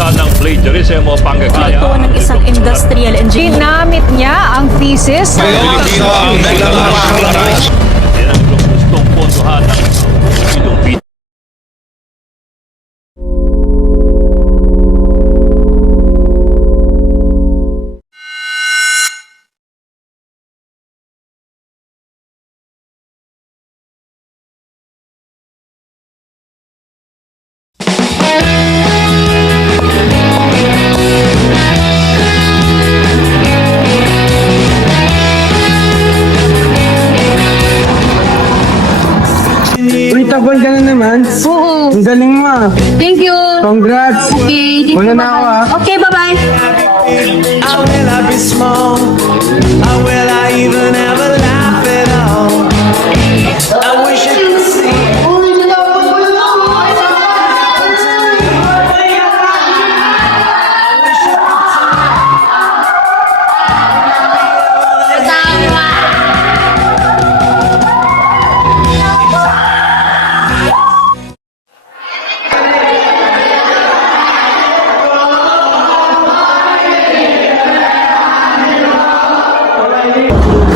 sanang plagiarism o panggagaya. Ito ng isang industrial engineer. Ginamit niya ang thesis. Yan ang gustong pondohan ng Pilipino. Uy, tabol ka na naman. Oo. Ang galing mo ah. Thank you. Congrats. Okay. Una na ako ah. Okay, bye-bye. How will I be small? How will I even ever laugh at all? I wish I could see.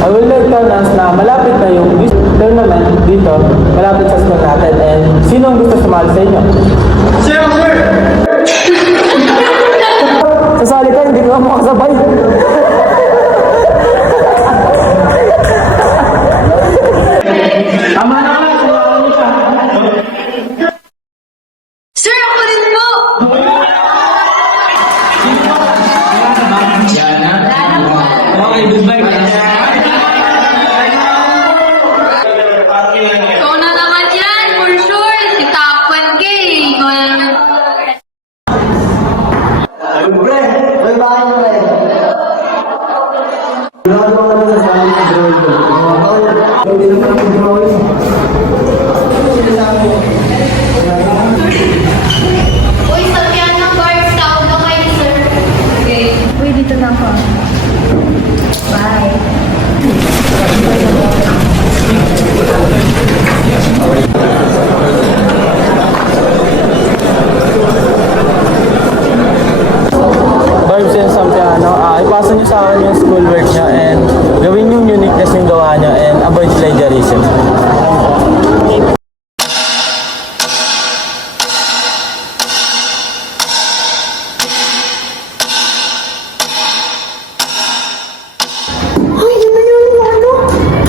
I will like to announce na malapit na yung tournament dito, malapit sa school natin. And sino ang gusto sumali sa inyo? Sasali ka, hindi ko makasabay. Tama na ka, sumali mo siya. Sir, ako rin po. Okay, goodbye. Ikaw na naman yan, for sure. Si Takwan ka eh. Ikaw na naman. Uy, sa piano guards, tawag ka kayo, sir. Okay. Uy, dito na ako. Bye. Barbs and Sampiano, ipasa niyo sa akin yung schoolwork niya and gawin yung uniqueness yung gawa niya and avoid plagiarism. Uy, di ba yung ano?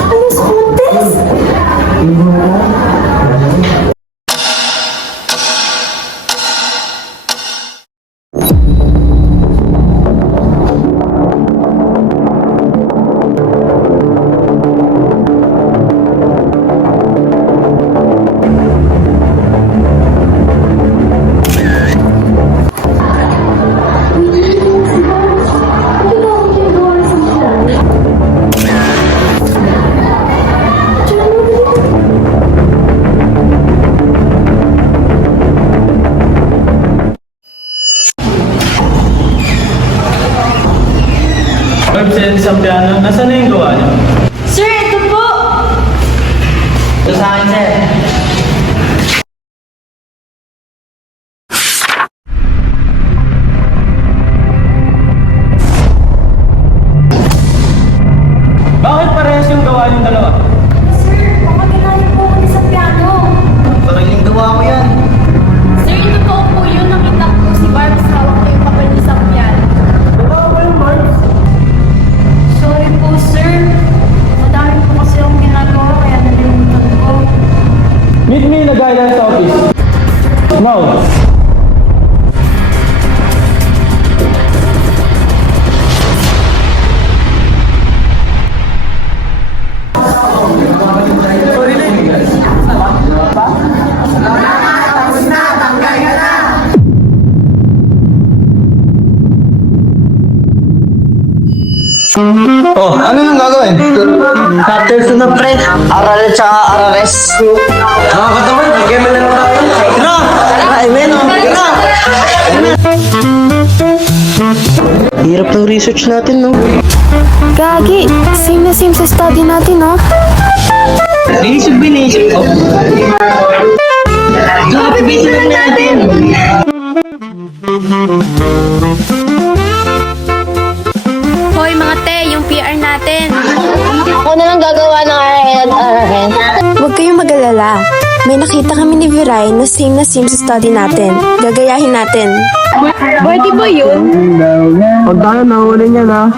Ano sa contest? Barbs and Sampiano, nasaan na yung gawa niyo? Sir, ito po. Ito sa akin, sir. Bakit parehas yung gawa yung dalawa? Sir, baka ginaya po ako sa piano. Parang yung gawa ko yan. Sir, totoo po yun. Nakita ko si Barbs hawak ko yung papel ni sa piano. Gawa ko yung Barbs. Sorry po, sir. Madami po kasi akong ginagawa kaya nalimutan ko. Meet me in the guidance office. Now. Oh, ano nang gagawin? Chapter sunod, pre. Aral at saka arares. Nakakataman, bigyan mo lang tayo. Tara! Tara, amen, oh. Tara! Hirap ng research natin, no? Gagi, same na same sa study natin, ha? Inisip ko. Copy-paste lang natin. nakita kami ni Viray na same sa study natin. Gagayahin natin. Pwede ba yun? Huwag tayo nahuli niya na.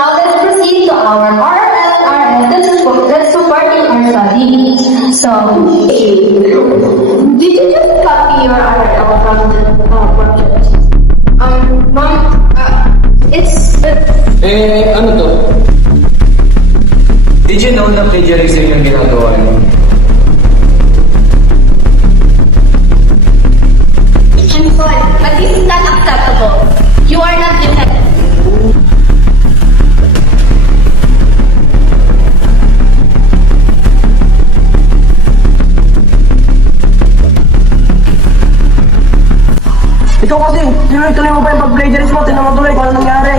Now let's proceed to our RSRS. That's supporting our studies. So, did you just copy your RSL from the project? Mom, it's Ano to? Did you know na plagiarism yung ginagawa niyo? I'm sorry, but this is not acceptable. You are not defended. Ikaw kasi, tuloy mo pa yung pag-plagiarism mo, tinan mo tuloy kung ano nangyari.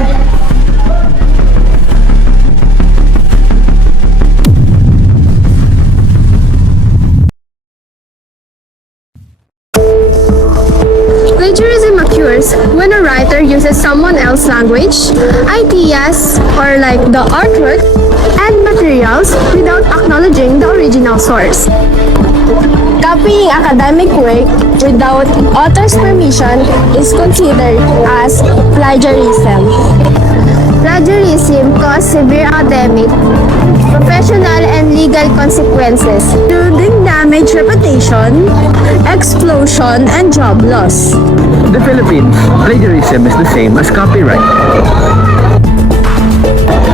Plagiarism occurs when a writer uses someone else's language, ideas, or like the artwork and materials without acknowledging the original source. Copying academic work without author's permission is considered as plagiarism. Plagiarism causes severe academic, professional, and legal consequences, including damaged reputation, explosion, and job loss. In the Philippines, plagiarism is the same as copyright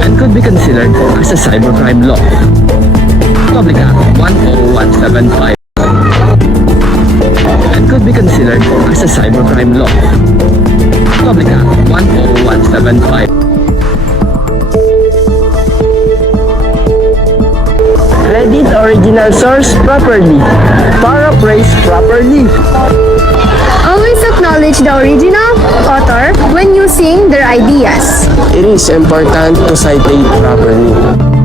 and could be considered as a cybercrime law. Public Act 10175 and could be considered as a cybercrime law. Public Act 10175. Read original source properly. Paraphrase properly. Always acknowledge the original author when using their ideas. It is important to cite properly.